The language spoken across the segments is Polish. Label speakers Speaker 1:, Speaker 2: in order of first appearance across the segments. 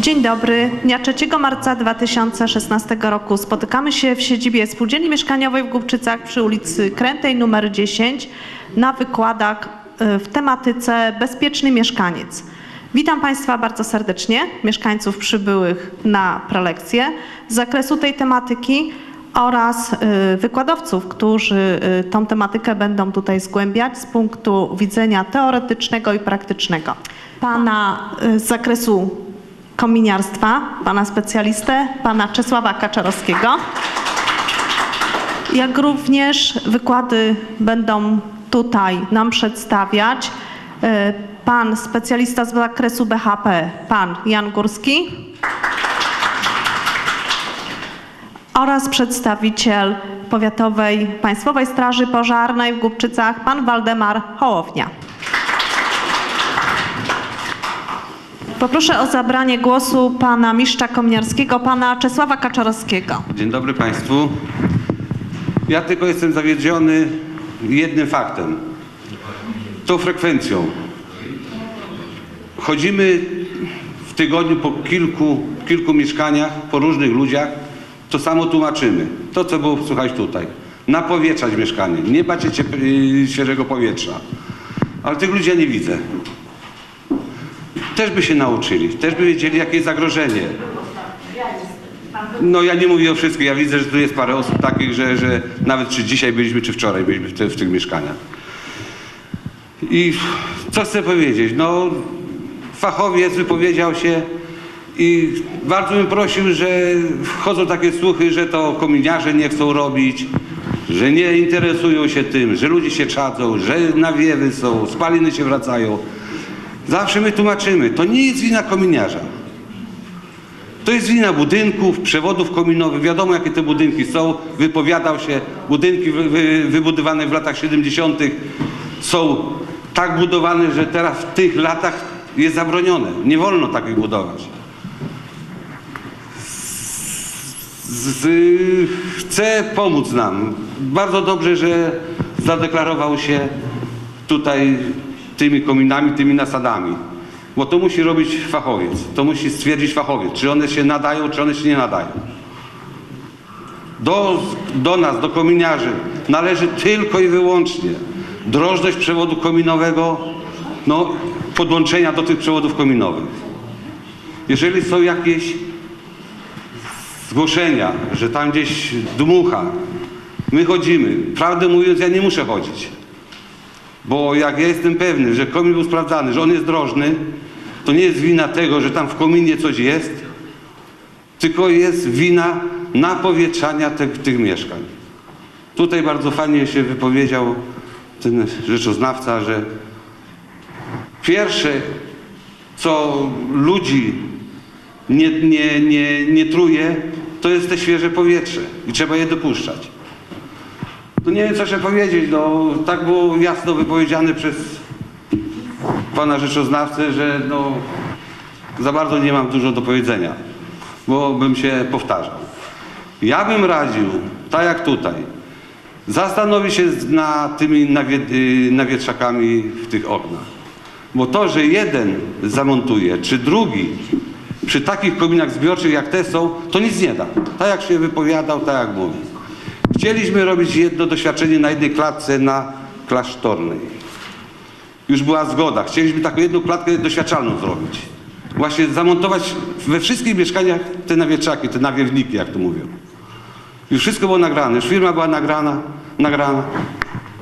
Speaker 1: Dzień dobry. Dnia 3 marca 2016 roku spotykamy się w siedzibie Spółdzielni Mieszkaniowej w Głubczycach przy ulicy Krętej nr 10 na wykładach y, w tematyce Bezpieczny mieszkaniec. Witam Państwa bardzo serdecznie, mieszkańców przybyłych na prelekcję z zakresu tej tematyki oraz y, wykładowców, którzy y, tą tematykę będą tutaj zgłębiać z punktu widzenia teoretycznego i praktycznego. Pana z zakresu kominiarstwa, pana specjalistę, pana Czesława Kaczarowskiego. Jak również wykłady będą tutaj nam przedstawiać e, pan specjalista z zakresu BHP, pan Jan Górski oraz przedstawiciel Powiatowej Państwowej Straży Pożarnej w Głubczycach, pan Waldemar Hołownia. Poproszę o zabranie głosu pana mistrza kominiarskiego, pana Czesława Kaczarowskiego.
Speaker 2: Dzień dobry Państwu. Ja tylko jestem zawiedziony jednym faktem. Tą frekwencją. Chodzimy w tygodniu po kilku, kilku mieszkaniach, po różnych ludziach. To samo tłumaczymy. To, co było słuchać tutaj. Napowietrzać mieszkanie. Nie bać yy, świeżego powietrza. Ale tych ludzi ja nie widzę. Też by się nauczyli. Też by wiedzieli, jakie jest zagrożenie. No ja nie mówię o wszystkich, ja widzę, że tu jest parę osób takich, że, że nawet czy dzisiaj byliśmy, czy wczoraj byliśmy w, te, w tych mieszkaniach. I co chcę powiedzieć? No fachowiec wypowiedział się i bardzo bym prosił, że wchodzą takie słuchy, że to kominiarze nie chcą robić, że nie interesują się tym, że ludzie się czadzą, że nawiewy są, spaliny się wracają. Zawsze my tłumaczymy, to nie jest wina kominiarza. To jest wina budynków, przewodów kominowych. Wiadomo, jakie te budynki są. Wypowiadał się, budynki wy, wy, wybudowane w latach 70. są tak budowane, że teraz w tych latach jest zabronione. Nie wolno takich budować. Z, z, chce pomóc nam. Bardzo dobrze, że zadeklarował się tutaj tymi kominami, tymi nasadami. Bo to musi robić fachowiec. To musi stwierdzić fachowiec, czy one się nadają, czy one się nie nadają. Do, do nas, do kominiarzy należy tylko i wyłącznie drożność przewodu kominowego, no, podłączenia do tych przewodów kominowych. Jeżeli są jakieś zgłoszenia, że tam gdzieś dmucha, my chodzimy. Prawdę mówiąc, ja nie muszę chodzić. Bo jak ja jestem pewny, że komin był sprawdzany, że on jest drożny, to nie jest wina tego, że tam w kominie coś jest, tylko jest wina napowietrzania tych, tych mieszkań. Tutaj bardzo fajnie się wypowiedział ten rzeczoznawca, że pierwsze, co ludzi nie, nie, nie, nie truje, to jest te świeże powietrze i trzeba je dopuszczać. To nie wiem, co się powiedzieć, no tak było jasno wypowiedziane przez pana rzeczoznawcę, że no za bardzo nie mam dużo do powiedzenia, bo bym się powtarzał. Ja bym radził, tak jak tutaj, zastanowić się nad tymi y, nawietrzakami w tych oknach. Bo to, że jeden zamontuje, czy drugi, przy takich kominach zbiorczych jak te są, to nic nie da. Tak jak się wypowiadał, tak jak mówił. Chcieliśmy robić jedno doświadczenie na jednej klatce na klasztornej. Już była zgoda. Chcieliśmy taką jedną klatkę doświadczalną zrobić. Właśnie zamontować we wszystkich mieszkaniach te nawietrzaki, te nawiewniki, jak to mówią. Już wszystko było nagrane, już firma była nagrana, nagrana.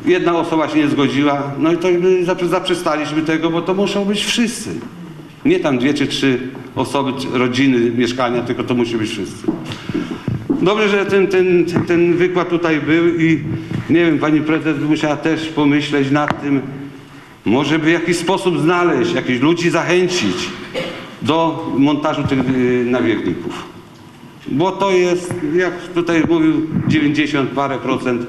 Speaker 2: Jedna osoba się nie zgodziła, no i to my zaprze- zaprzestaliśmy tego, bo to muszą być wszyscy. Nie tam dwie czy trzy osoby, rodziny, mieszkania, tylko to musi być wszyscy. Dobrze, że ten, ten, ten wykład tutaj był i nie wiem, pani prezes musiała też pomyśleć nad tym, może by w jakiś sposób znaleźć, jakichś ludzi zachęcić do montażu tych y, nawiewników. Bo to jest, jak tutaj mówił, 90 parę procent.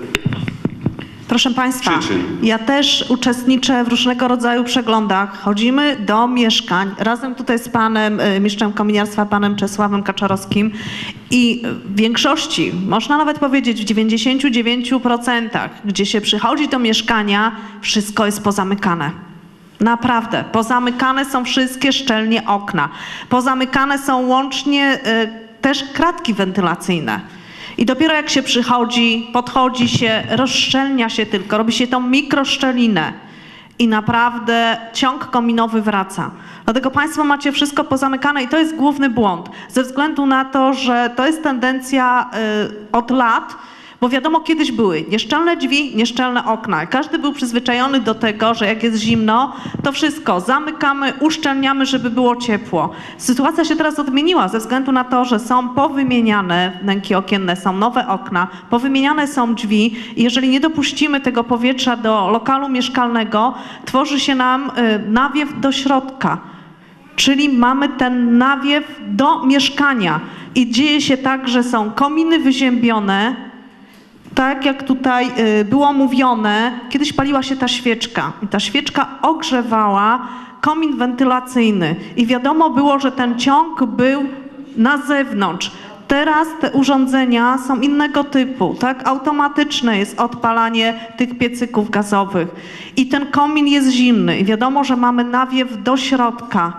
Speaker 1: Proszę Państwa,
Speaker 2: Przyczyn.
Speaker 1: ja też uczestniczę w różnego rodzaju przeglądach. Chodzimy do mieszkań razem tutaj z panem y, mistrzem kominiarstwa, panem Czesławem Kaczarowskim i w większości, można nawet powiedzieć w 99%, gdzie się przychodzi do mieszkania, wszystko jest pozamykane. Naprawdę. Pozamykane są wszystkie szczelnie okna. Pozamykane są łącznie y, też kratki wentylacyjne. I dopiero jak się przychodzi, podchodzi się, rozszczelnia się tylko, robi się tą mikroszczelinę i naprawdę ciąg kominowy wraca. Dlatego Państwo macie wszystko pozamykane i to jest główny błąd. Ze względu na to, że to jest tendencja y, od lat, bo wiadomo, kiedyś były nieszczelne drzwi, nieszczelne okna. Każdy był przyzwyczajony do tego, że jak jest zimno, to wszystko zamykamy, uszczelniamy, żeby było ciepło. Sytuacja się teraz odmieniła ze względu na to, że są powymieniane wnęki okienne, są nowe okna, powymieniane są drzwi jeżeli nie dopuścimy tego powietrza do lokalu mieszkalnego, tworzy się nam y, nawiew do środka. Czyli mamy ten nawiew do mieszkania. I dzieje się tak, że są kominy wyziębione, tak jak tutaj y, było mówione, kiedyś paliła się ta świeczka i ta świeczka ogrzewała komin wentylacyjny i wiadomo było, że ten ciąg był na zewnątrz. Teraz te urządzenia są innego typu, tak? Automatyczne jest odpalanie tych piecyków gazowych i ten komin jest zimny i wiadomo, że mamy nawiew do środka.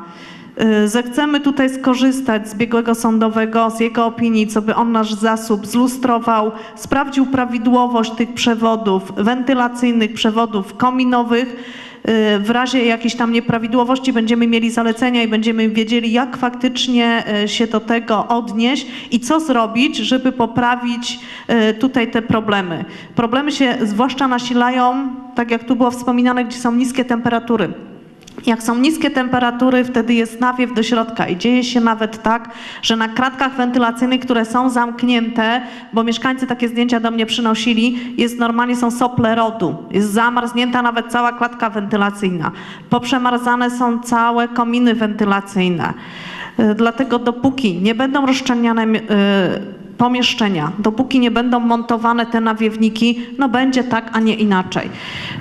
Speaker 1: Y, Zechcemy tutaj skorzystać z biegłego sądowego, z jego opinii, co by on nasz zasób zlustrował, sprawdził prawidłowość tych przewodów wentylacyjnych, przewodów kominowych. Y, W razie jakiejś tam nieprawidłowości będziemy mieli zalecenia i będziemy wiedzieli, jak faktycznie y, się do tego odnieść i co zrobić, żeby poprawić tutaj te problemy. Problemy się zwłaszcza nasilają, tak jak tu było wspominane, gdzie są niskie temperatury. Jak są niskie temperatury, wtedy jest nawiew do środka i dzieje się nawet tak, że na kratkach wentylacyjnych, które są zamknięte, bo mieszkańcy takie zdjęcia do mnie przynosili, jest normalnie są sople rodu, jest zamarznięta nawet cała klatka wentylacyjna. Poprzemarzane są całe kominy wentylacyjne. Y, Dlatego dopóki nie będą rozszczelniane y, pomieszczenia, dopóki nie będą montowane te nawiewniki, no będzie tak, a nie inaczej.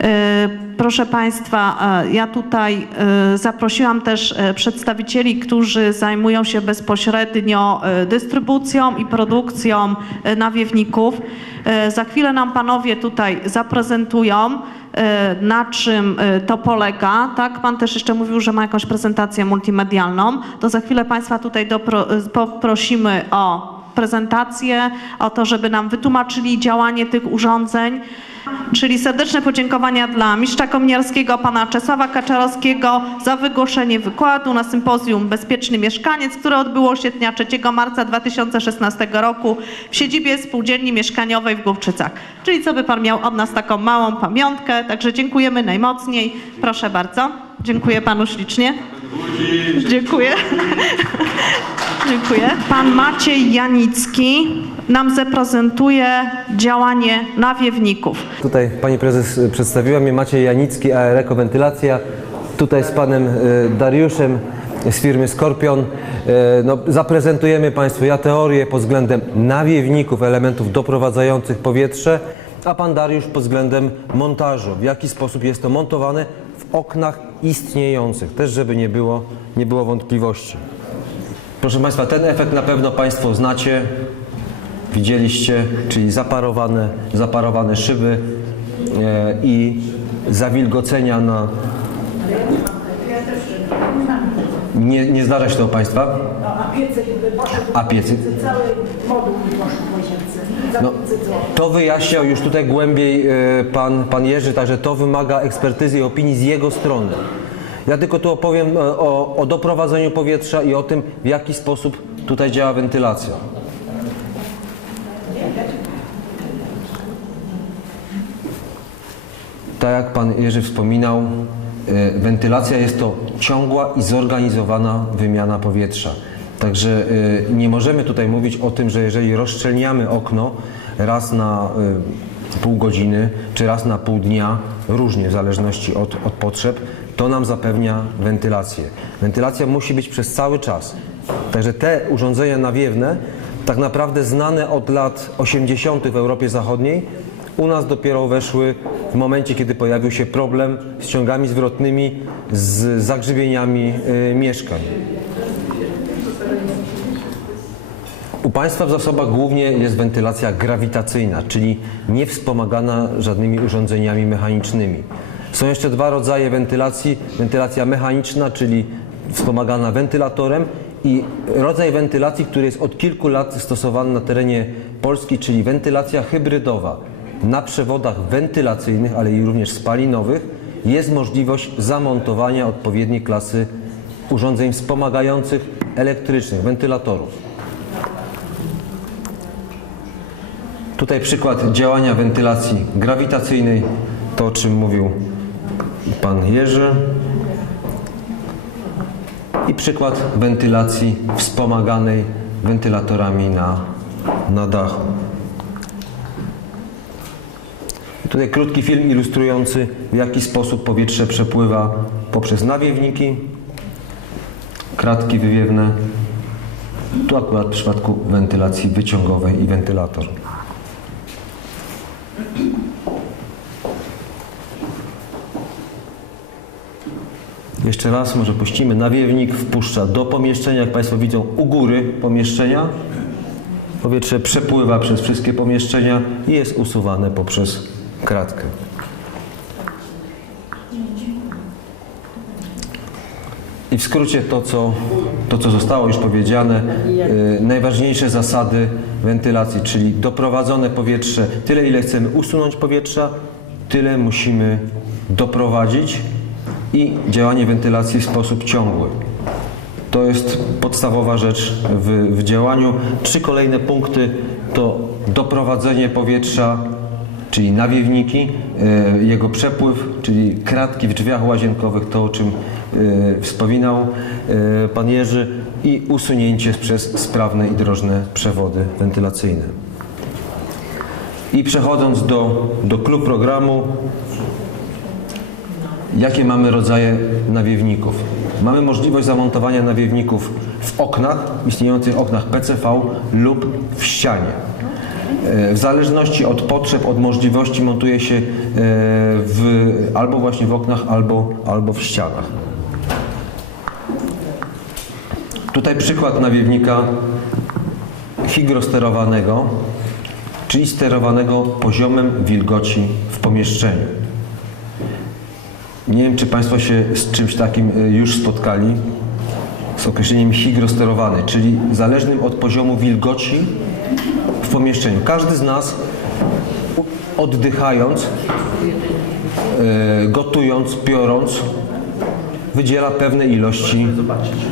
Speaker 1: E, Proszę Państwa, e, ja tutaj e, zaprosiłam też przedstawicieli, którzy zajmują się bezpośrednio dystrybucją i produkcją nawiewników. Za chwilę nam panowie tutaj zaprezentują, na czym to polega. Tak, pan też jeszcze mówił, że ma jakąś prezentację multimedialną. To za chwilę Państwa tutaj poprosimy o prezentację, o to, żeby nam wytłumaczyli działanie tych urządzeń. Czyli serdeczne podziękowania dla mistrza kominiarskiego pana Czesława Kaczarowskiego za wygłoszenie wykładu na sympozjum Bezpieczny Mieszkaniec, które odbyło się dnia 3 marca 2016 roku w siedzibie Spółdzielni Mieszkaniowej w Głubczycach. Czyli co by pan miał od nas taką małą pamiątkę, także dziękujemy najmocniej. Proszę bardzo. Dziękuję panu ślicznie. Dziękuję. Dziękuję. Pan Maciej Janicki nam zaprezentuje działanie nawiewników.
Speaker 3: Tutaj pani prezes przedstawiła mnie, Maciej Janicki, AR Ekowentylacja. Tutaj z panem y, Dariuszem z firmy Skorpion. Y, No, zaprezentujemy państwu ja teorię pod względem nawiewników, elementów doprowadzających powietrze, a pan Dariusz pod względem montażu. W jaki sposób jest to montowane oknach istniejących. Też żeby nie było, nie było wątpliwości. Proszę Państwa, ten efekt na pewno Państwo znacie, widzieliście, czyli zaparowane, zaparowane szyby e, i zawilgocenia na... Nie, nie zdarza się to u Państwa?
Speaker 4: A piecyk
Speaker 3: A piecyk?
Speaker 4: cały moduł by poszedł w łazience. Za
Speaker 3: No,
Speaker 4: 500 zł.
Speaker 3: to wyjaśniał już tutaj głębiej e, pan, pan Jerzy, także to wymaga ekspertyzy i opinii z jego strony. Ja tylko tu opowiem e, o, o doprowadzeniu powietrza i o tym, w jaki sposób tutaj działa wentylacja. Tak jak pan Jerzy wspominał, e, wentylacja jest to ciągła i zorganizowana wymiana powietrza. Także e, nie możemy tutaj mówić o tym, że jeżeli rozszczelniamy okno raz na e, pół godziny czy raz na pół dnia, różnie w zależności od, od potrzeb, to nam zapewnia wentylację. Wentylacja musi być przez cały czas. Także te urządzenia nawiewne, tak naprawdę znane od lat 80. w Europie Zachodniej, u nas dopiero weszły w momencie, kiedy pojawił się problem z ciągami zwrotnymi, z zagrzybieniami y, mieszkań. U Państwa w zasobach głównie jest wentylacja grawitacyjna, czyli niewspomagana żadnymi urządzeniami mechanicznymi. Są jeszcze dwa rodzaje wentylacji. Wentylacja mechaniczna, czyli wspomagana wentylatorem i rodzaj wentylacji, który jest od kilku lat stosowany na terenie Polski, czyli wentylacja hybrydowa. Na przewodach wentylacyjnych, ale i również spalinowych jest możliwość zamontowania odpowiedniej klasy urządzeń wspomagających elektrycznych, wentylatorów. Tutaj przykład działania wentylacji grawitacyjnej, to o czym mówił pan Jerzy. I przykład wentylacji wspomaganej wentylatorami na, na dachu. Tutaj krótki film ilustrujący, w jaki sposób powietrze przepływa poprzez nawiewniki, kratki wywiewne. Tu akurat w przypadku wentylacji wyciągowej i wentylator. Jeszcze raz może puścimy. Nawiewnik wpuszcza do pomieszczenia, jak Państwo widzą, u góry pomieszczenia. Powietrze przepływa przez wszystkie pomieszczenia i jest usuwane poprzez kratkę. I w skrócie to, co, to, co zostało już powiedziane, y, najważniejsze zasady wentylacji, czyli doprowadzone powietrze, tyle ile chcemy usunąć powietrza, tyle musimy doprowadzić i działanie wentylacji w sposób ciągły. To jest podstawowa rzecz w, w działaniu. Trzy kolejne punkty to doprowadzenie powietrza, czyli nawiewniki, e, jego przepływ, czyli kratki w drzwiach łazienkowych, to o czym e, wspominał e, pan Jerzy i usunięcie przez sprawne i drożne przewody wentylacyjne. I przechodząc do, do klub programu, Jakie mamy rodzaje nawiewników? Mamy możliwość zamontowania nawiewników w oknach, istniejących oknach PCV lub w ścianie. E, W zależności od potrzeb, od możliwości montuje się e, w, albo właśnie w oknach, albo, albo w ścianach. Tutaj przykład nawiewnika hygrosterowanego, czyli sterowanego poziomem wilgoci w pomieszczeniu. Nie wiem, czy Państwo się z czymś takim y, już spotkali, z określeniem hygrosterowany, czyli zależnym od poziomu wilgoci w pomieszczeniu. Każdy z nas oddychając, y, gotując, piorąc, wydziela pewne ilości,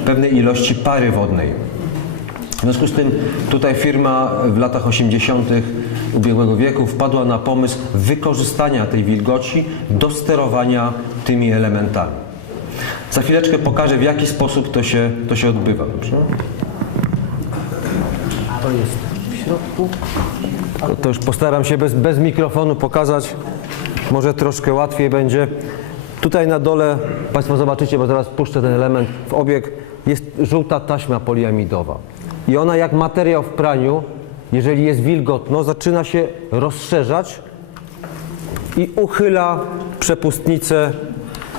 Speaker 3: pewne ilości pary wodnej. W związku z tym tutaj firma w latach 80. ubiegłego wieku wpadła na pomysł wykorzystania tej wilgoci do sterowania tymi elementami. Za chwileczkę pokażę w jaki sposób to się, to się odbywa. Dobrze? To jest w środku. To, to już postaram się bez, bez mikrofonu pokazać. Może troszkę łatwiej będzie. Tutaj na dole Państwo zobaczycie, bo zaraz puszczę ten element w obieg, jest żółta taśma poliamidowa. I ona jak materiał w praniu, jeżeli jest wilgotno, zaczyna się rozszerzać i uchyla przepustnicę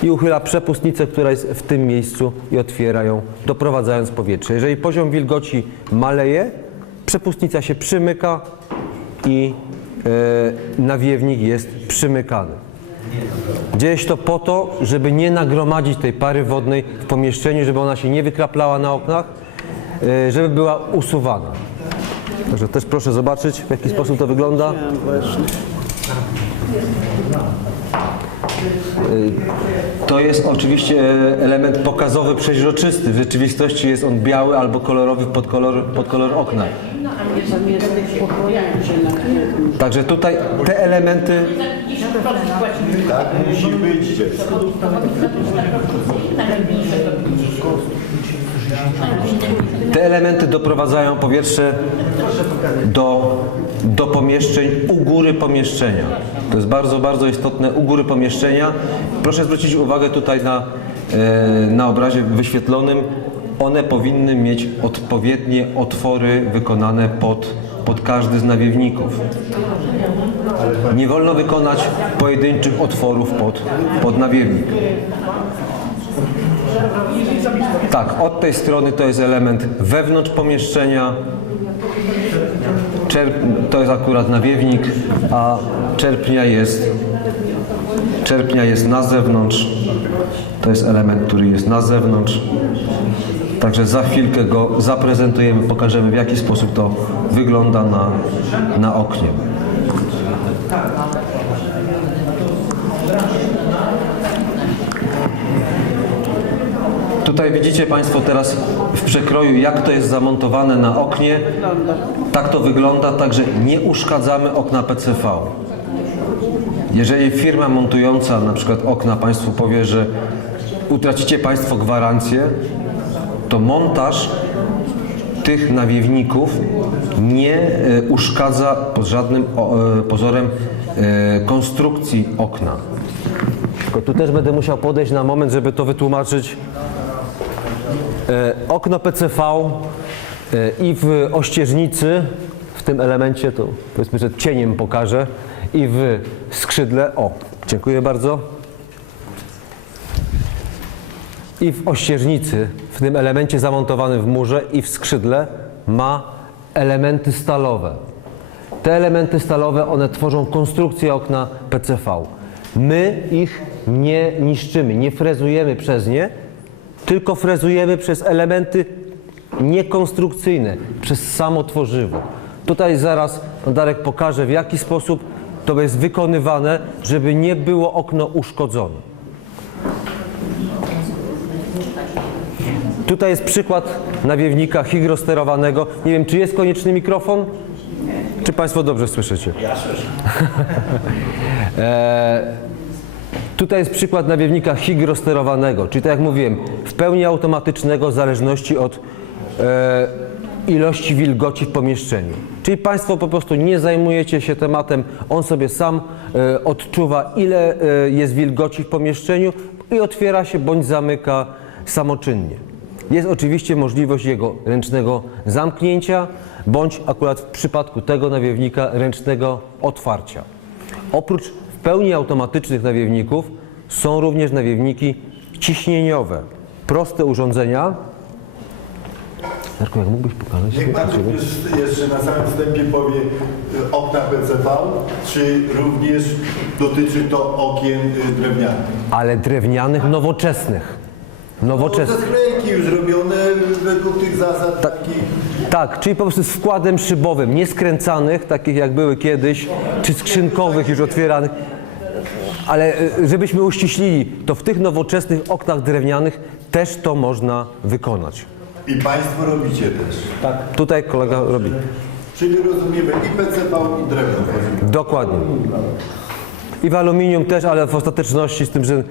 Speaker 3: i uchyla przepustnicę, która jest w tym miejscu i otwiera ją, doprowadzając powietrze. Jeżeli poziom wilgoci maleje, przepustnica się przymyka i e, nawiewnik jest przymykany. Dzieje się to po to, żeby nie nagromadzić tej pary wodnej w pomieszczeniu, żeby ona się nie wykraplała na oknach, e, żeby była usuwana. Także też proszę zobaczyć, w jaki sposób to wygląda. To jest oczywiście element pokazowy, przeźroczysty. W rzeczywistości jest on biały albo kolorowy pod kolor, pod kolor okna. Także tutaj te elementy Te elementy doprowadzają powietrze do, do pomieszczeń u góry pomieszczenia. To jest bardzo, bardzo istotne u góry pomieszczenia. Proszę zwrócić uwagę tutaj na, e, na obrazie wyświetlonym. One powinny mieć odpowiednie otwory wykonane pod, pod każdy z nawiewników. Nie wolno wykonać pojedynczych otworów pod, pod nawiewnik. Tak, od tej strony to jest element wewnątrz pomieszczenia. Czerp, to jest akurat nawiewnik, a czerpnia jest, czerpnia jest na zewnątrz. To jest element, który jest na zewnątrz. Także za chwilkę go zaprezentujemy, pokażemy w jaki sposób to wygląda na, na oknie. Tutaj widzicie Państwo teraz w przekroju, jak to jest zamontowane na oknie. Tak to wygląda, także nie uszkadzamy okna PCV. Jeżeli firma montująca na przykład okna Państwu powie, że utracicie Państwo gwarancję, to montaż tych nawiewników nie e, uszkadza pod żadnym e, pozorem e, konstrukcji okna. Tylko tu też będę musiał podejść na moment, żeby to wytłumaczyć. E, Okno PCV e, i w ościeżnicy, w tym elemencie, to powiedzmy, że cieniem pokażę, i w skrzydle, o, dziękuję bardzo, i w ościeżnicy, w tym elemencie zamontowanym w murze i w skrzydle ma elementy stalowe. Te elementy stalowe, one tworzą konstrukcję okna PCV. My ich nie niszczymy, nie frezujemy przez nie, tylko frezujemy przez elementy niekonstrukcyjne, przez samo tworzywo. Tutaj zaraz Darek pokaże, w jaki sposób to jest wykonywane, żeby nie było okno uszkodzone. Tutaj jest przykład nawiewnika hygrosterowanego. Nie wiem, czy jest konieczny mikrofon? Czy Państwo dobrze słyszycie? Ja słyszę. Tutaj jest przykład nawiewnika hygrosterowanego, czyli tak jak mówiłem, w pełni automatycznego w zależności od e, ilości wilgoci w pomieszczeniu. Czyli Państwo po prostu nie zajmujecie się tematem, on sobie sam e, odczuwa ile e, jest wilgoci w pomieszczeniu i otwiera się bądź zamyka samoczynnie. Jest oczywiście możliwość jego ręcznego zamknięcia, bądź akurat w przypadku tego nawiewnika ręcznego otwarcia. Oprócz w pełni automatycznych nawiewników są również nawiewniki ciśnieniowe. Proste urządzenia. Darku, jak mógłbyś pokazać?
Speaker 5: Niech Pan jeszcze- jeszcze na samym wstępie powie y, okna PCV, czy również dotyczy to okien y, drewnianych?
Speaker 3: Ale drewnianych, nowoczesnych.
Speaker 5: To ze
Speaker 3: Nowoczesnych.
Speaker 5: sklejki już robione według tych zasad takich.
Speaker 3: Tak, czyli po prostu z wkładem szybowym, nie skręcanych, takich jak były kiedyś, czy skrzynkowych już otwieranych. Ale y, żebyśmy uściślili, to w tych nowoczesnych oknach drewnianych też to można wykonać.
Speaker 5: I Państwo robicie też.
Speaker 3: Tutaj kolega robi.
Speaker 5: Czyli rozumiemy i PCV i drewno.
Speaker 3: Dokładnie. I w aluminium też, ale w ostateczności z tym, że e,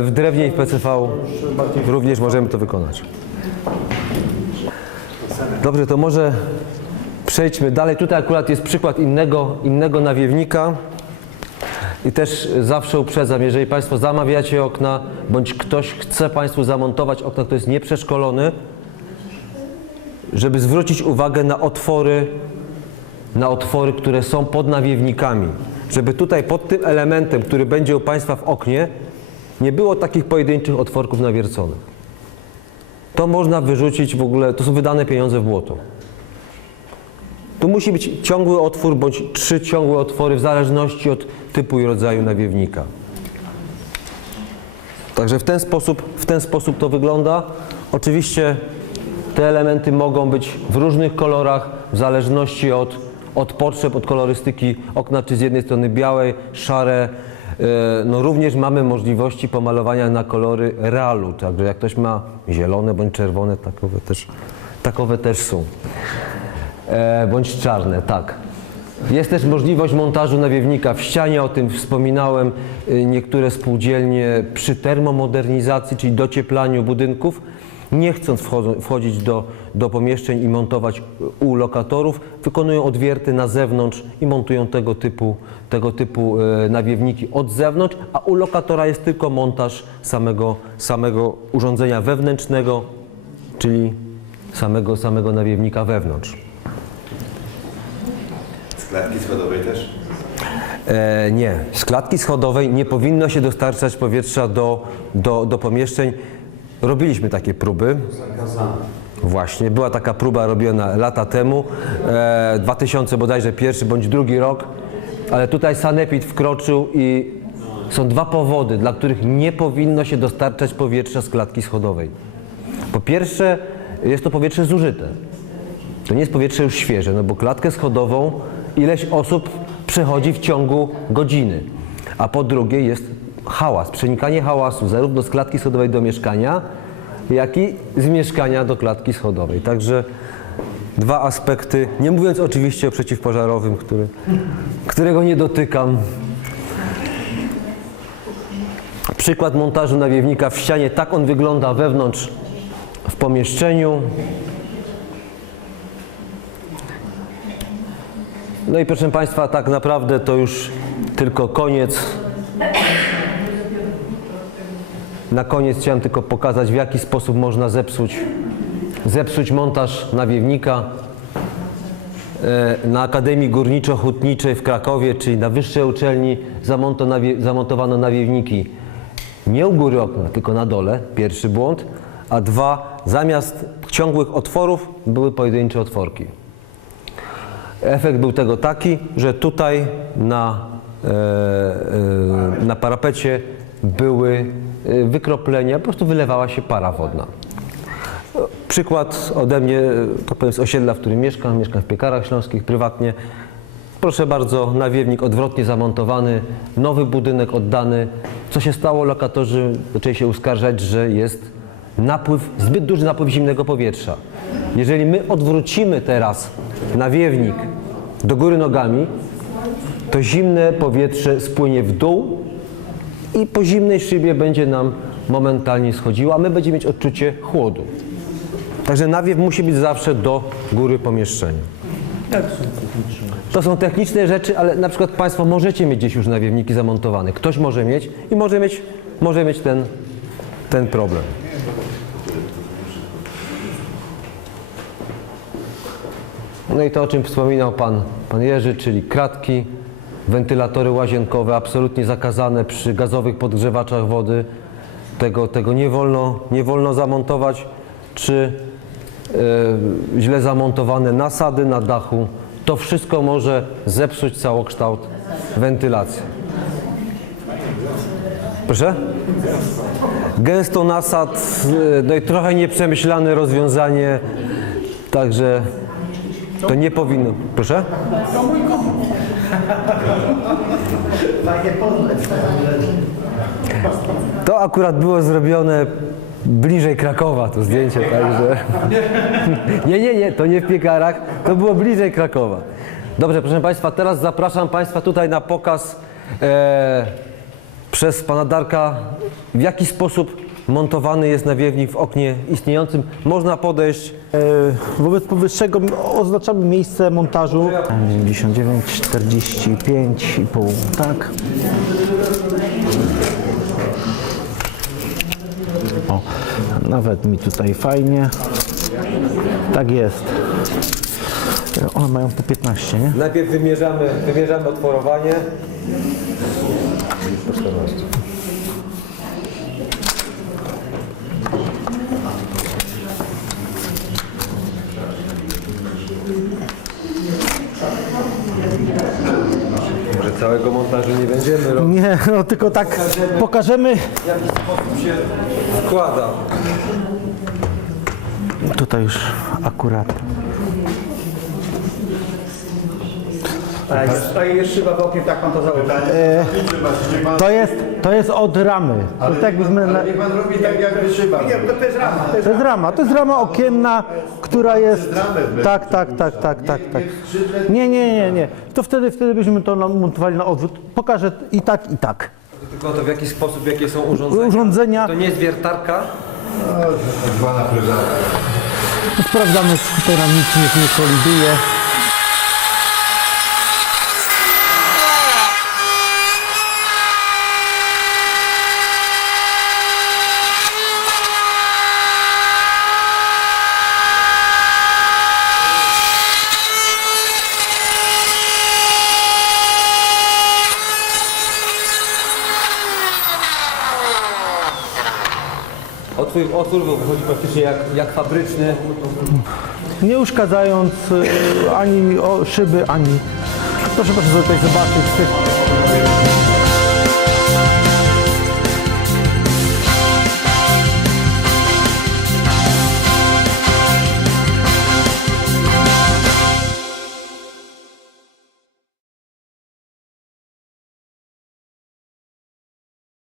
Speaker 3: w drewnie i w PCV również możemy to wykonać. Dobrze, to może przejdźmy dalej. Tutaj akurat jest przykład innego, innego nawiewnika. I też zawsze uprzedzam, jeżeli Państwo zamawiacie okna, bądź ktoś chce Państwu zamontować okna, kto jest nieprzeszkolony, żeby zwrócić uwagę na otwory na otwory, które są pod nawiewnikami. Żeby tutaj pod tym elementem, który będzie u Państwa w oknie, nie było takich pojedynczych otworków nawierconych. To można wyrzucić w ogóle, to są wydane pieniądze w błoto. Tu musi być ciągły otwór bądź trzy ciągłe otwory w zależności od typu i rodzaju nawiewnika. Także w ten sposób, w ten sposób to wygląda. Oczywiście te elementy mogą być w różnych kolorach, w zależności od, od potrzeb, od kolorystyki okna, czy z jednej strony białe, szare. E, No również mamy możliwości pomalowania na kolory realu, także jak ktoś ma zielone bądź czerwone, takowe też, takowe też są. E, bądź czarne, tak. Jest też możliwość montażu nawiewnika w ścianie, o tym wspominałem. Y, Niektóre spółdzielnie przy termomodernizacji, czyli docieplaniu budynków, nie chcąc wchodzić do, do pomieszczeń i montować u lokatorów, wykonują odwierty na zewnątrz i montują tego typu, tego typu e, nawiewniki od zewnątrz, a u lokatora jest tylko montaż samego, samego urządzenia wewnętrznego, czyli samego, samego nawiewnika wewnątrz.
Speaker 6: Z klatki schodowej też?
Speaker 3: E, nie. Z klatki schodowej nie powinno się dostarczać powietrza do, do, do pomieszczeń. Robiliśmy takie próby. Właśnie, była taka próba robiona lata temu, e, 2000 bodajże pierwszy bądź drugi rok, ale tutaj Sanepid wkroczył i są dwa powody, dla których nie powinno się dostarczać powietrza z klatki schodowej. Po pierwsze, jest to powietrze zużyte. To nie jest powietrze już świeże, no bo klatkę schodową ileś osób przechodzi w ciągu godziny. A po drugie jest hałas, przenikanie hałasu zarówno z klatki schodowej do mieszkania, jak i z mieszkania do klatki schodowej. Także dwa aspekty, nie mówiąc oczywiście o przeciwpożarowym, który, którego nie dotykam. Przykład montażu nawiewnika w ścianie, tak on wygląda wewnątrz w pomieszczeniu. No i proszę Państwa, tak naprawdę to już tylko koniec. Na koniec chciałem tylko pokazać, w jaki sposób można zepsuć, zepsuć montaż nawiewnika. E, Na Akademii Górniczo-Hutniczej w Krakowie, czyli na wyższej uczelni, zamontowano nawiewniki nie u góry okna, tylko na dole, pierwszy błąd, a dwa, zamiast ciągłych otworów były pojedyncze otworki. Efekt był tego taki, że tutaj na, e, e, na parapecie były wykroplenia, po prostu wylewała się para wodna. Przykład ode mnie, e, to powiem z osiedla, w którym mieszkam, mieszkam w Piekarach Śląskich prywatnie. Proszę bardzo, nawiewnik odwrotnie zamontowany, nowy budynek oddany. Co się stało? Lokatorzy zaczęli się uskarżać, że jest napływ, zbyt duży napływ zimnego powietrza. Jeżeli my odwrócimy teraz nawiewnik do góry nogami, to zimne powietrze spłynie w dół i po zimnej szybie będzie nam momentalnie schodziło, a my będziemy mieć odczucie chłodu. Także nawiew musi być zawsze do góry pomieszczenia. To są techniczne rzeczy, ale na przykład Państwo możecie mieć gdzieś już nawiewniki zamontowane. Ktoś może mieć i może mieć, może mieć ten, ten problem. No i to, o czym wspominał Pan, pan Jerzy, czyli kratki, wentylatory łazienkowe, absolutnie zakazane przy gazowych podgrzewaczach wody. Tego, tego nie, wolno, nie wolno zamontować, czy e, źle zamontowane nasady na dachu. To wszystko może zepsuć całokształt wentylacji. Proszę? Gęsto nasad, e, no i trochę nieprzemyślane rozwiązanie, także to nie powinno. Proszę? To akurat było zrobione bliżej Krakowa, to zdjęcie, także... Nie, nie, nie, to nie w piekarach, to było bliżej Krakowa. Dobrze, proszę Państwa, teraz zapraszam Państwa tutaj na pokaz e, przez Pana Darka, w jaki sposób montowany jest nawiewnik w oknie istniejącym. Można podejść,
Speaker 7: E, Wobec powyższego oznaczamy miejsce montażu 99, 45,5, tak. O, nawet mi tutaj fajnie. Tak jest. One mają po 15, nie?
Speaker 3: najpierw wymierzamy, wymierzamy otworowanie. Całego montażu nie będziemy robić.
Speaker 7: Nie, no tylko tak pokażemy.
Speaker 3: W jaki sposób się składa.
Speaker 7: Tutaj już akurat.
Speaker 8: To jest szyba w oknie, tak pan to założył.
Speaker 7: To jest, to jest od ramy. To tak na,
Speaker 5: Niech pan robi tak jak wyszywa.
Speaker 8: Nie, to, to jest rama. To jest
Speaker 7: To jest rama, to jest rama okienna, która jest. Tak, tak, tak, tak, tak, tak. Nie, nie, nie, nie. To wtedy, wtedy byśmy to montowali na odwrót. Pokażę i tak, i tak.
Speaker 3: Tylko to w jaki sposób, jakie są urządzenia.
Speaker 7: Urządzenia.
Speaker 3: To nie jest wiertarka.
Speaker 5: Tak zwana.
Speaker 7: Sprawdzamy, czy tutaj nam nic nie, nie koliduje.
Speaker 3: Otwór, otwór wychodzi praktycznie jak, jak fabryczny.
Speaker 7: Nie uszkadzając y, ani o, szyby, ani. Proszę proszę tutaj zobaczyć.